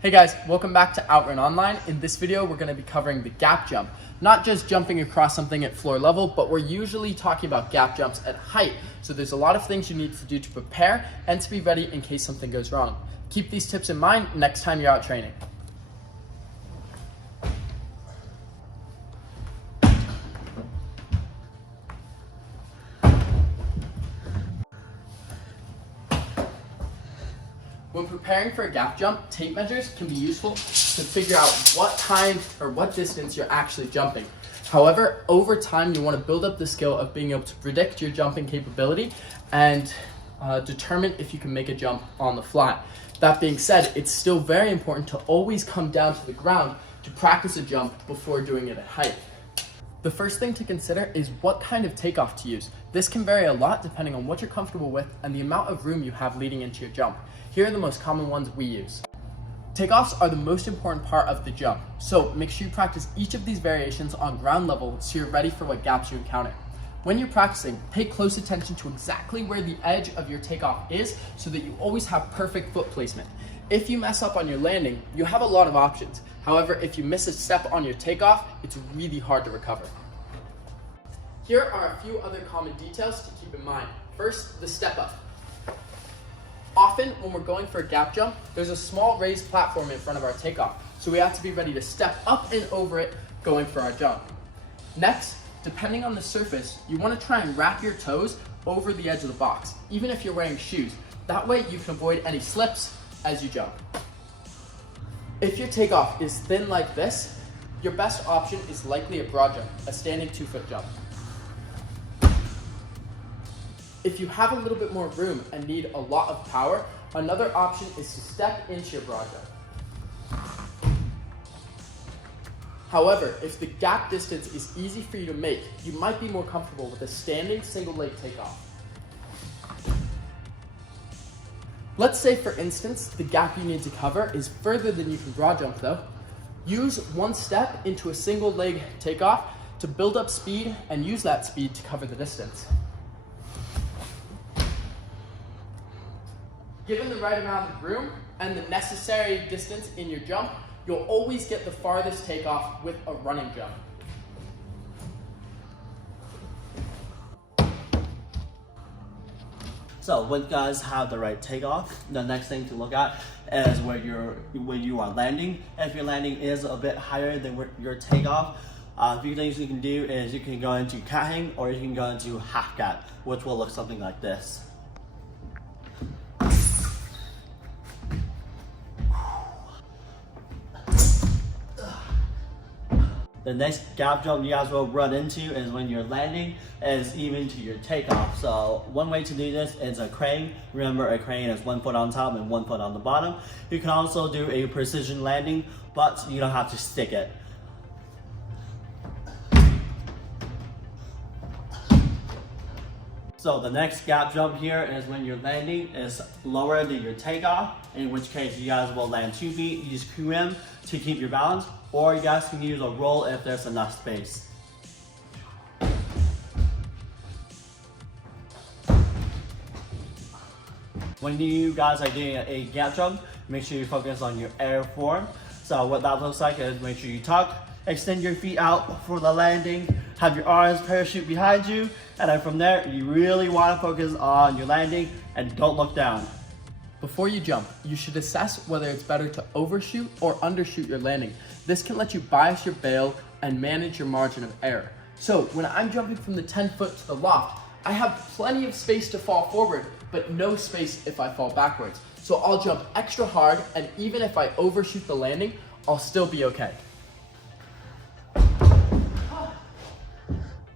Hey guys, welcome back to Outrun Online. In this video, we're going to be covering the gap jump. Not just jumping across something at floor level, but we're usually talking about gap jumps at height. So there's a lot of things you need to do to prepare and to be ready in case something goes wrong. Keep these tips in mind next time you're out training. When preparing for a gap jump, tape measures can be useful to figure out what time or what distance you're actually jumping. However, over time, you want to build up the skill of being able to predict your jumping capability and determine if you can make a jump on the fly. That being said, it's still very important to always come down to the ground to practice a jump before doing it at height. The first thing to consider is what kind of takeoff to use. This can vary a lot depending on what you're comfortable with and the amount of room you have leading into your jump. Here are the most common ones we use. Takeoffs are the most important part of the jump, so make sure you practice each of these variations on ground level so you're ready for what gaps you encounter. When you're practicing, pay close attention to exactly where the edge of your takeoff is so that you always have perfect foot placement. If you mess up on your landing, you have a lot of options. However, if you miss a step on your takeoff, it's really hard to recover. Here are a few other common details to keep in mind. First, the step up. Often, when we're going for a gap jump, there's a small raised platform in front of our takeoff, so we have to be ready to step up and over it going for our jump. Next, depending on the surface, you want to try and wrap your toes over the edge of the box, even if you're wearing shoes. That way you can avoid any slips as you jump. If your takeoff is thin like this, your best option is likely a broad jump, a standing 2-foot jump. If you have a little bit more room and need a lot of power, another option is to step into your broad jump. However, if the gap distance is easy for you to make, you might be more comfortable with a standing single leg takeoff. Let's say, for instance, the gap you need to cover is further than you can broad jump though. Use one step into a single leg takeoff to build up speed and use that speed to cover the distance. Given the right amount of room and the necessary distance in your jump, you'll always get the farthest takeoff with a running jump. So when you guys have the right takeoff, the next thing to look at is where you are landing. If your landing is a bit higher than your takeoff, a few things you can do is you can go into cat hang or you can go into half cat, which will look something like this. The next gap jump you guys will run into is when you're landing is even to your takeoff. So one way to do this is a crane. Remember, a crane is 1 foot on top and 1 foot on the bottom. You can also do a precision landing, but you don't have to stick it. So the next gap jump here is when your landing is lower than your takeoff, in which case you guys will land 2 feet, use QM to keep your balance, or you guys can use a roll if there's enough space. When you guys are doing a gap jump, make sure you focus on your air form. So what that looks like is make sure you tuck, extend your feet out for the landing, have your arms parachute behind you, and then from there, you really want to focus on your landing and don't look down. Before you jump, you should assess whether it's better to overshoot or undershoot your landing. This can let you bias your bail and manage your margin of error. So when I'm jumping from the 10 foot to the loft, I have plenty of space to fall forward, but no space if I fall backwards. So I'll jump extra hard, and even if I overshoot the landing, I'll still be okay.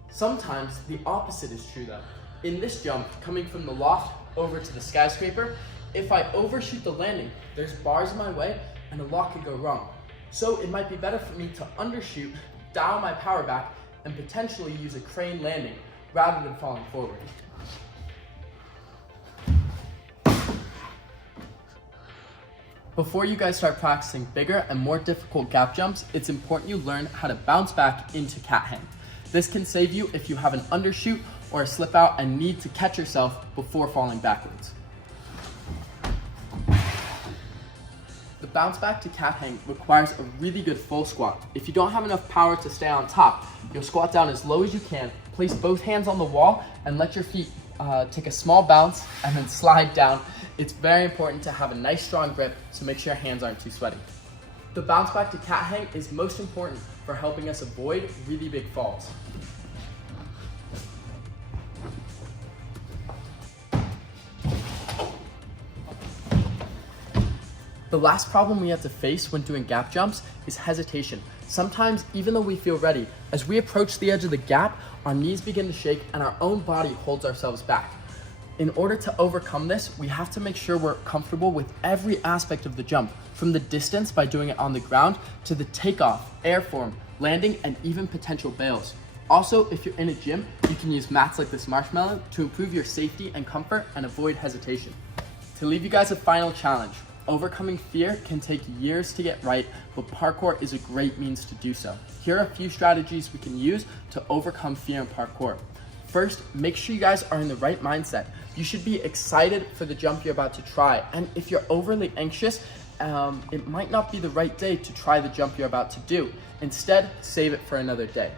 Sometimes the opposite is true though. In this jump, coming from the loft over to the skyscraper, if I overshoot the landing, there's bars in my way and a lot could go wrong. So it might be better for me to undershoot, dial my power back, and potentially use a crane landing rather than falling forward. Before you guys start practicing bigger and more difficult gap jumps, it's important you learn how to bounce back into cat hang. This can save you if you have an undershoot or a slip out and need to catch yourself before falling backwards. The bounce back to cat hang requires a really good full squat. If you don't have enough power to stay on top, you'll squat down as low as you can, place both hands on the wall, and let your feet take a small bounce and then slide down. It's very important to have a nice strong grip, so make sure your hands aren't too sweaty. The bounce back to cat hang is most important for helping us avoid really big falls. The last problem we have to face when doing gap jumps is hesitation. Sometimes, even though we feel ready, as we approach the edge of the gap, our knees begin to shake and our own body holds ourselves back. In order to overcome this, we have to make sure we're comfortable with every aspect of the jump, from the distance by doing it on the ground to the takeoff, airform, landing, and even potential bails. Also, if you're in a gym, you can use mats like this marshmallow to improve your safety and comfort and avoid hesitation. To leave you guys a final challenge, overcoming fear can take years to get right, but parkour is a great means to do so. Here are a few strategies we can use to overcome fear in parkour. First, make sure you guys are in the right mindset. You should be excited for the jump you're about to try, and if you're overly anxious, it might not be the right day to try the jump you're about to do. Instead, save it for another day.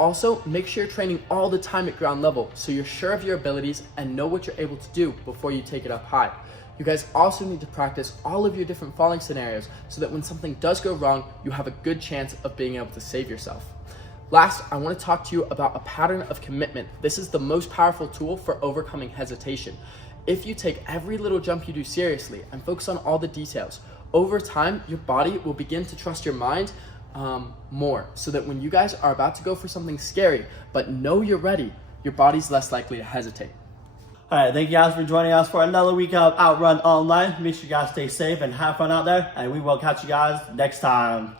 Also, make sure you're training all the time at ground level so you're sure of your abilities and know what you're able to do before you take it up high. You guys also need to practice all of your different falling scenarios so that when something does go wrong, you have a good chance of being able to save yourself. Last, I want to talk to you about a pattern of commitment. This is the most powerful tool for overcoming hesitation. If you take every little jump you do seriously and focus on all the details, over time, your body will begin to trust your mind more, so that when you guys are about to go for something scary, but know you're ready, your body's less likely to hesitate. Alright, thank you guys for joining us for another week of Outrun Online. Make sure you guys stay safe and have fun out there, and we will catch you guys next time.